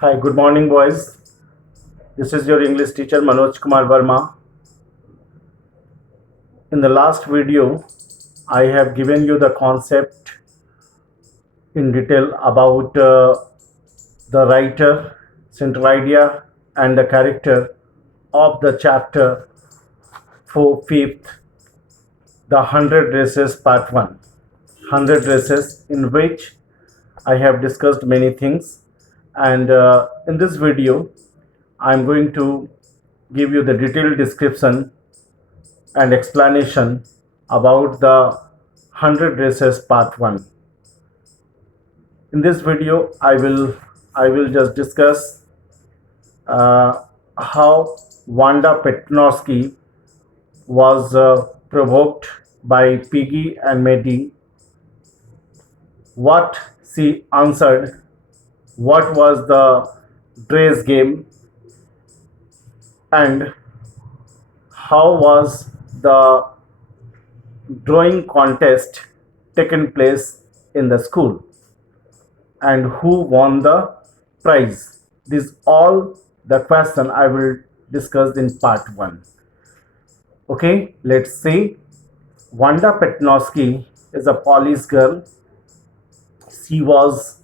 Hi, good morning, boys. This is your English teacher Manoj Kumar Verma. In the last video, I have given you the concept in detail about the writer, central idea, and the character of the chapter for fifth, the 100 races part 1. 100 races in which I have discussed many things, and in this video, I'm going to give you the detailed description and explanation about the 100 races part 1. In this video I will just discuss how Wanda Petrovsky was provoked by Piggy and Maddie, what she answered, what was the dress game, and how was the drawing contest taken place in the school, and who won the prize. These all the question I will discuss in part 1. Okay, let's see. Wanda Petrovsky is a Polish girl. She was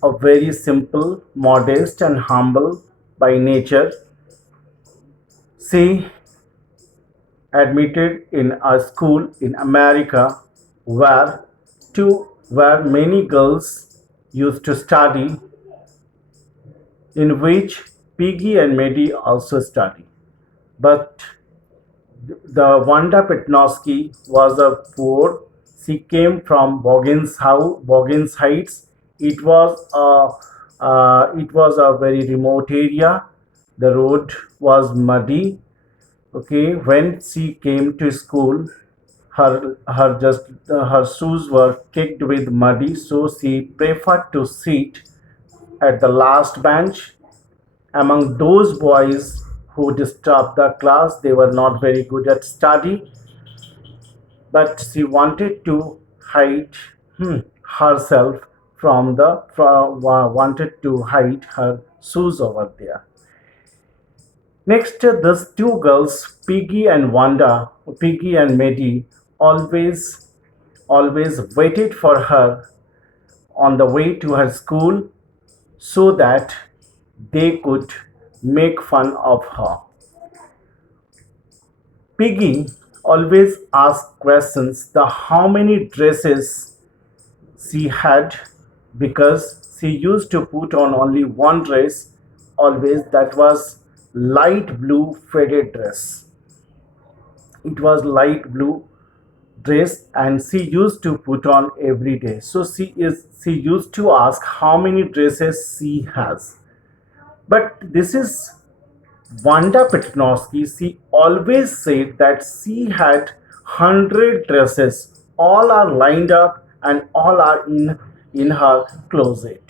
a very simple, modest and humble by nature. She admitted in a school in America where many girls used to study, in which Piggy and Maddie also study. But the Wanda Petrovsky was a poor. She came from Boggins Heights. It was a very remote area. The road was muddy. Okay, when she came to school, her shoes were kicked with muddy, so she preferred to sit at the last bench among those boys who disturbed the class. They were not very good at study, but she wanted to hide herself wanted to hide her shoes over there. Next, these two girls, Piggy and Maddie, always waited for her on the way to her school so that they could make fun of her. Piggy always asked questions the how many dresses she had, because she used to put on only one dress always, that was light blue faded dress. It was light blue dress and she used to put on every day. So she used to ask how many dresses she has. But this is Wanda Petrovsky. She always said that she had 100 dresses. All are lined up and all are in her closet.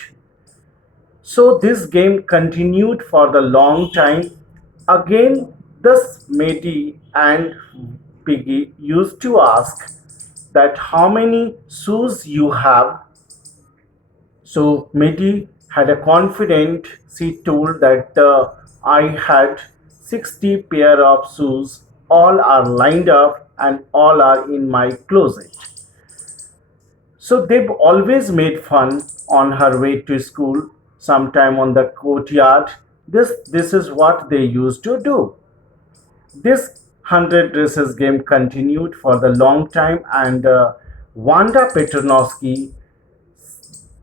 So this game continued for the long time. Again, this Maddie and Piggy used to ask that how many shoes you have. So Maddie had a confident. She told that I had 60 pair of shoes. All are lined up and all are in my closet. So they've always made fun on her way to school, sometime on the courtyard. This is what they used to do. This 100 dresses game continued for the long time, and Wanda Petrovsky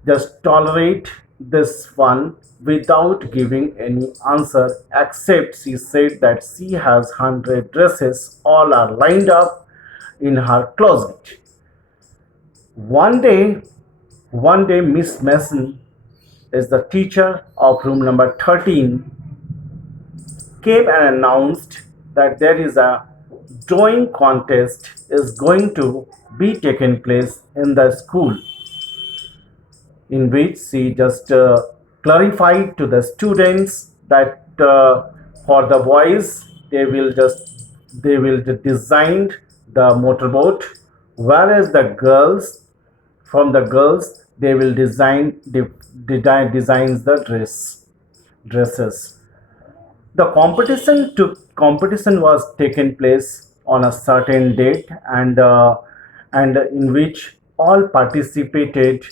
just tolerate this one without giving any answer, except she said that she has 100 dresses, all are lined up in her closet. One day Miss Mason is the teacher of room number 13, came and announced that there is a drawing contest is going to be taken place in the school, in which she just clarified to the students that for the boys they will design the motorboat, whereas the girls they will designs the dress. dresses. The competition was taken place on a certain date, and in which all participated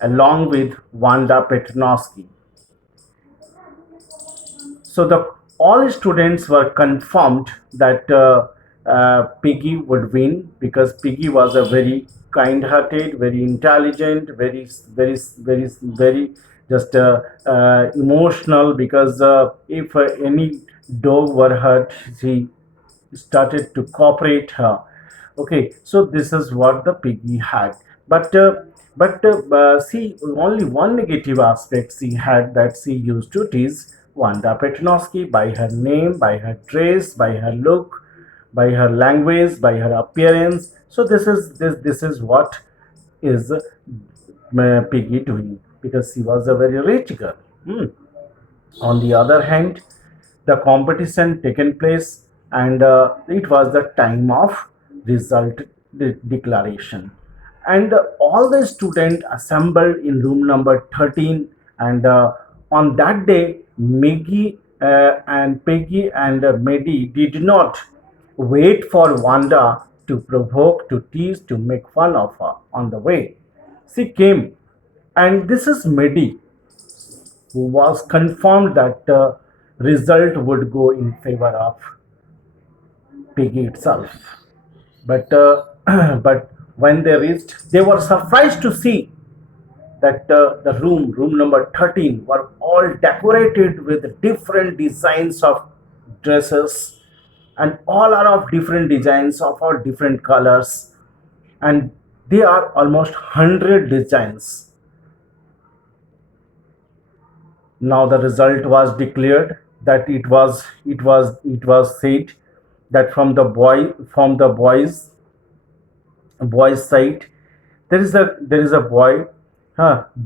along with Wanda Petronovsky. So the all students were confirmed that Piggy would win, because Piggy was a very kind-hearted, very intelligent, very just emotional. Because if any dog were hurt, she started to cooperate her. Okay, so this is what the Piggy had. But see, only one negative aspect she had, that she used to tease Wanda Petronovsky by her name, by her dress, by her look, by her language, by her appearance. So this is what is Piggy doing, because she was a very rich girl. Hmm. On the other hand, the competition taken place, and it was the time of result declaration, and all the students assembled in room number 13. And on that day, Maggie and Peggy and Maddie did not wait for Wanda to provoke, to tease, to make fun of her. On the way, she came, and this is Maddie, who was confirmed that result would go in favor of Piggy itself. But but when they reached, they were surprised to see that the room number 13, were all decorated with different designs of dresses, and all are of different designs, of all different colors, and they are almost 100 designs. Now the result was declared, that it was said that from the boys side, there is a boy,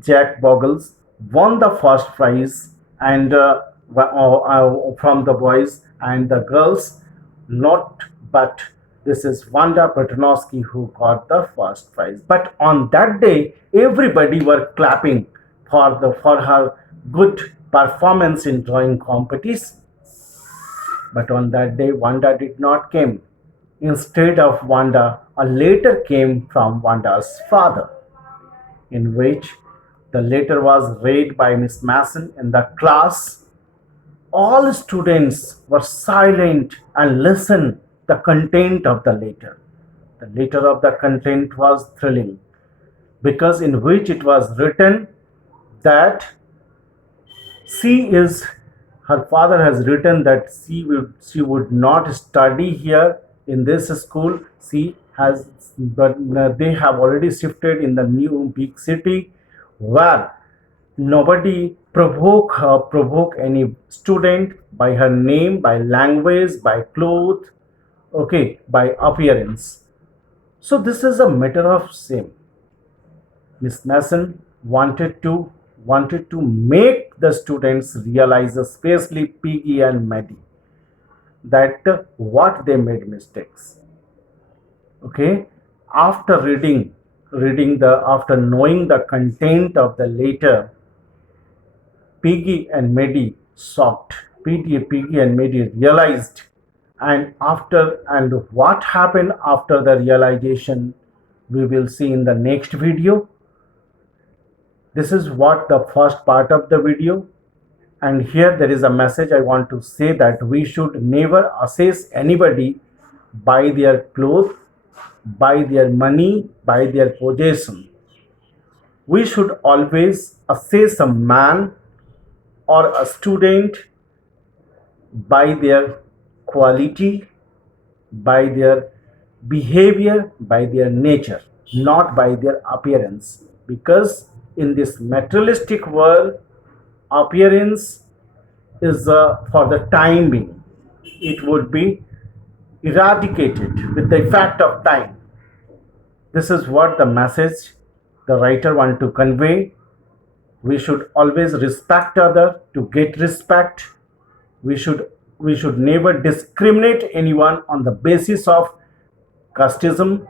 Jack Boggles, won the first prize, and from the boys, and the girls, not, but this is Wanda Petronovsky who got the first prize. But on that day, everybody were clapping for her good performance in drawing competition. But on that day, Wanda did not come. Instead of Wanda, a letter came from Wanda's father, in which the letter was read by Miss Mason in the class. All students were silent and listened the content of the letter. The letter of the content was thrilling, because in which it was written that she is her father has written that she would not study here in this school. She has, but they have already shifted in the new big city, where nobody provoke any student by her name, by language, by clothes, okay, by appearance. So this is a matter of shame. Miss Mason wanted to make the students realize, especially Piggy and Maddie, that what they made mistakes. Okay, after after knowing the content of the letter, Piggy and Maddie shocked. Piggy and Maddie realized, and what happened after the realization, we will see in the next video. This is what the first part of the video, and here there is a message I want to say, that we should never assess anybody by their clothes, by their money, by their possession. We should always assess a man or a student by their quality, by their behavior, by their nature, not by their appearance. Because in this materialistic world, appearance is for the time being. It would be eradicated with the effect of time. This is what the message the writer want to convey. We should always respect other to get respect. We should never discriminate anyone on the basis of casteism,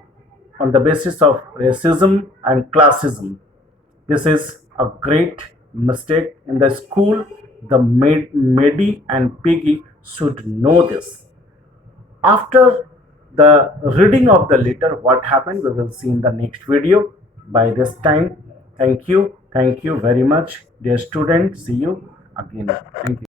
on the basis of racism and classism. This is a great mistake in the school, The Maddie and Piggy should know this. After the reading of the letter, what happened, we will see in the next video. By this time, thank you very much, dear students. See you again. Thank you.